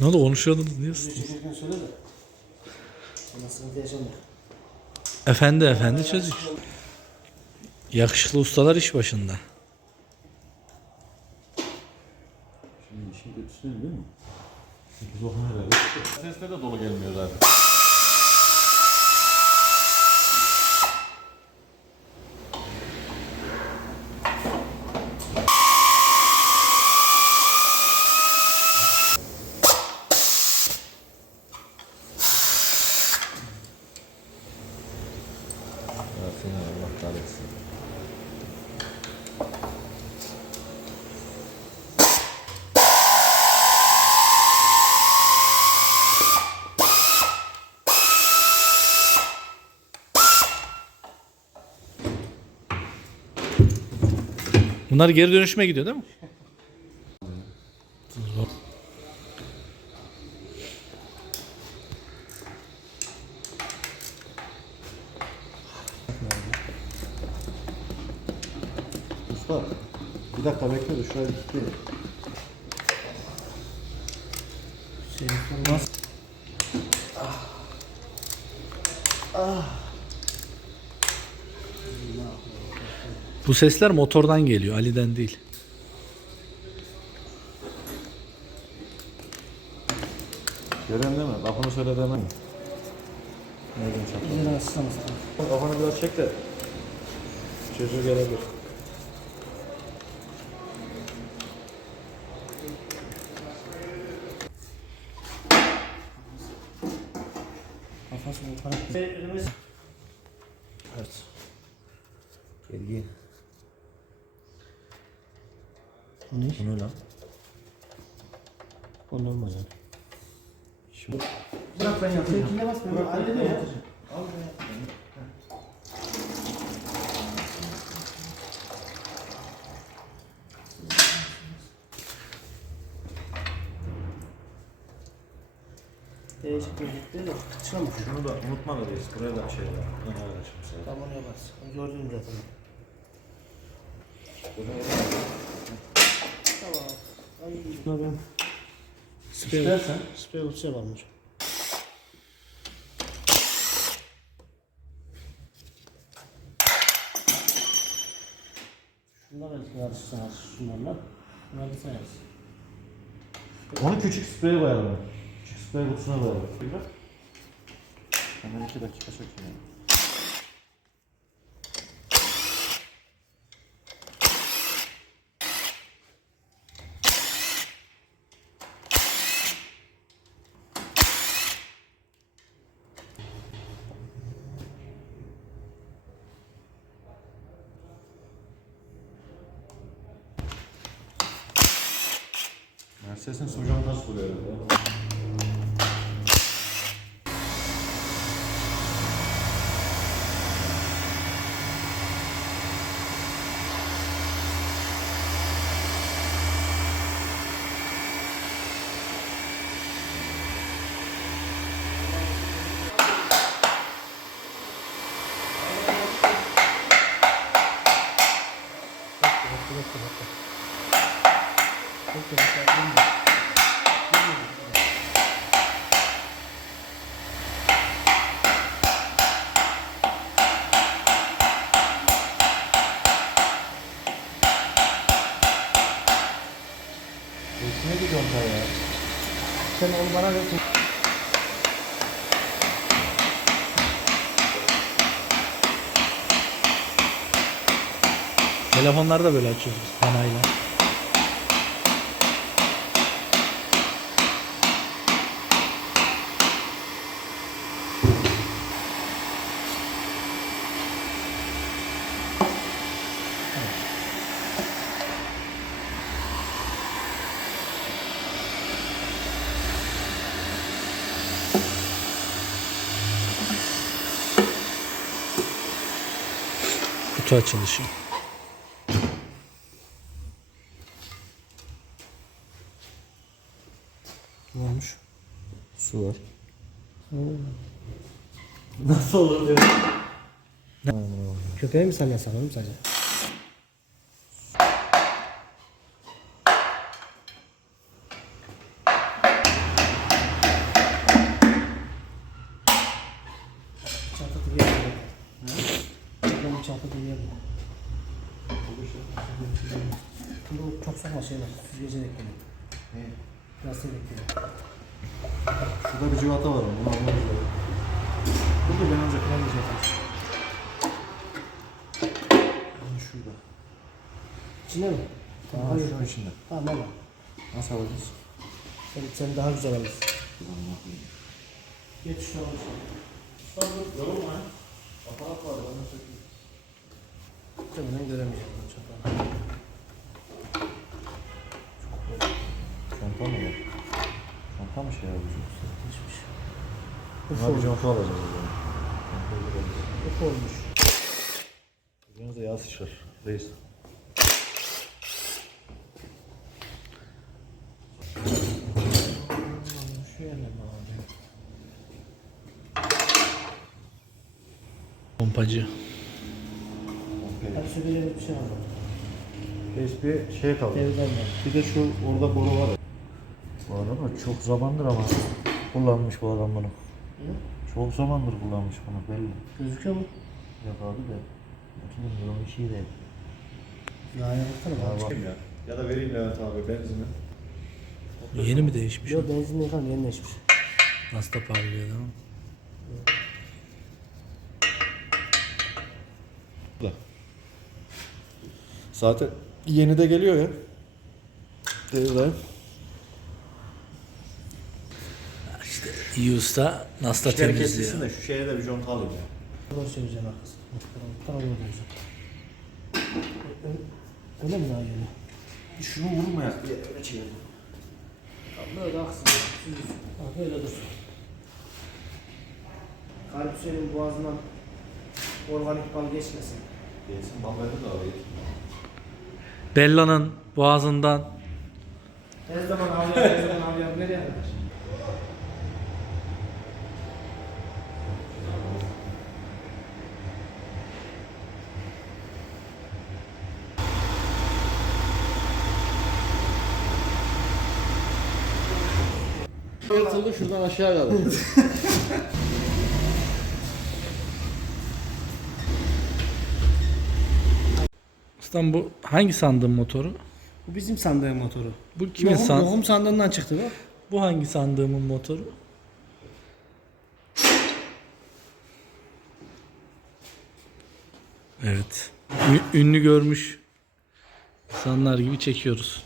Ne oldu, konuşuyordunuz, niye sustunuz? Çekirken söyle de. Sana sıkıntı yaşamak. Efendi çocuk. Yakışıklı ustalar iş başında. Şimdi işin kötüsü değil mi? 8-10 herhalde. Sesler de dolu gelmiyor zaten. Seni Allah kahretsin. Bunlar geri dönüşüme gidiyor değil mi? Usta, bir dakika bekle de şurayı tutayım. Nasıl? Bu sesler motordan geliyor, Ali'den değil. Gören değil mi? Lafını söyle demem. Nereden çarptın? İzin asıslamış. Kafanı biraz çek de. Çocuğu gelebilir. Kafasını yukarı. Evet. Gergin. Bu ne? Bu ne lan? O normal yani. Şimdi Bırak ben yapacağım. Tekinde bas ben halledeyim ya. Al değişik bir şey yok. Çıkamaz. şunu da unutma da reis. Buraya da şey var. Bunlar da çıkmış. Tamam onu yaparız. Gördüm zaten. Tamam. Ay. Şuna ben İstersen. sprey uçuşa varmış. Şunlar belki yarışsın şunlarla. Bunlar da sayarız. Onu küçük spreye koyalım. Küçük sprey kutusuna koyalım. Hemen 2 dakika çekeyim. Mercedes'in sucuğunu nasıl buluyor ya? Ne gidiyorsun sen ya? Sen onu bana ver. Telefonlarda böyle açıyoruz biz, panayla. Kutu açılışı. Ne olmuş? Su var. Nasıl olur diyor. Köpeği mi sallasan oğlum sadece? Bu çok sokma şey var. Süzgece bekliyor. Lastiğe bekliyor. Şurada bir civata var. Bunu almamız lazım. Burada ben önce falan diyeceğim. Şurada. İçinde mi? Tamam. Hayır. Şunun içinde. Tamam valla. Nasıl alacağız? Sen daha güzel alırsın. Geç şunu al. Yorulma ya. Aparat var. Ben de sökeyim. Muhtemelen göremeyeceğim. Çatal. Çanta mı var? Çanta mı şey yapacağız? Geçmiş. Buna bir çanta alacağız o zaman. Uf olmuş. Biraz da yağ sıçrar. Reis. Şu yerine bağlı. Pompacı. Her söyleyeceğimiz bir şey var. Reis bir şey kaldı. Devler var. Bir de şu orada boru var. Bu adam da çok zamandır ama kullanmış bu adam bunu. Çok zamandır kullanmış bunu belli. Gözüküyor mu? Yok abi de. Bakayım bunun işi değil. Yağa baksana. Ya bak. Ya da vereyim Levent abi benzini. Yeni mi değişmiş? Yok benzin yakan yeni değişmiş. Nasıl da parlıyor değil mi? Zaten yeni de geliyor ya. Değil. İşte iyi usta nasıl da İşleri temizliyor. kesilsin de şu şeye de bir conta alayım ya. Doğru söyleyeceğim arkası. Tamam öyle olacak. Öyle mi daha yeni? Şunu vurma ya. Öyle çevirdim. Tamam böyle aksın. Bak öyle dursun. Kalp Hüseyin'in boğazından organik bal geçmesin. Gelsin bambayda da alayım. Bella'nın boğazından Her zaman ağlayan, her zaman ağlayan nereye kadar? Yatıldı şuradan aşağı kalır. ustam bu hangi sandığın motoru? Bu bizim sandığın motoru. Bu kimin Doğum sandığından çıktı bu. Bu hangi sandığımın motoru? Evet. Ünlü görmüş insanlar gibi çekiyoruz.